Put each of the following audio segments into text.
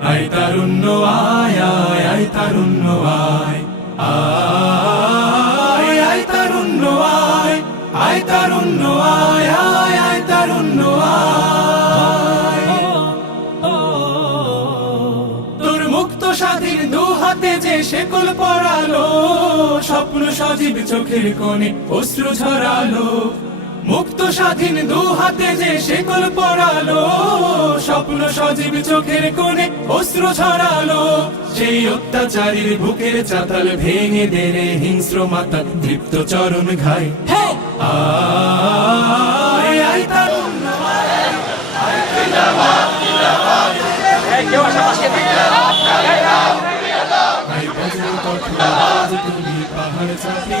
আয় তারুণ্য, আয় আয় তারুণ্য, আয়। আয় তারুণ্য, আয়। আয় তারুণ্য, আয় আয় তারুণ্য তোর মুক্ত স্বাধীন দু হাতে যে শেকল পড়ালো স্বপ্ন সজীব চোখের কোণে অশ্রু ঝরালো। মুক্ত স্বাধীন দু হাতে যে শেকল পড়ালো স্বপ্ন সজীব চোখের কোণে অশ্রু ঝরালো সেই অত্যাচারীর বুকের চাতাল ভেঙে দেরে হিংস্র মাতা তৃপ্ত চরণ ঘাই তুমি পাহাড় চাপিয়ে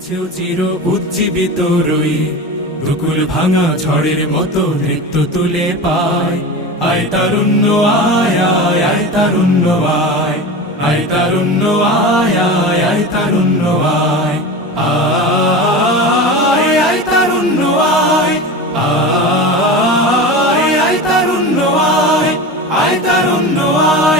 আছেও চির উজ্জীবিত রই। দুকুল ভাঙা ঝড়ের মতো নৃত্য তুলে পায়। আয় তারুণ্য, আয় আয় আয় তারুণ্য, আয়। আয় তারুণ্য, আয় আয় আয় তারুণ্য, আয়। আয় তারুণ্য আয় আয় তারুণ্য, আয়। আয় তারুণ্য, আয়।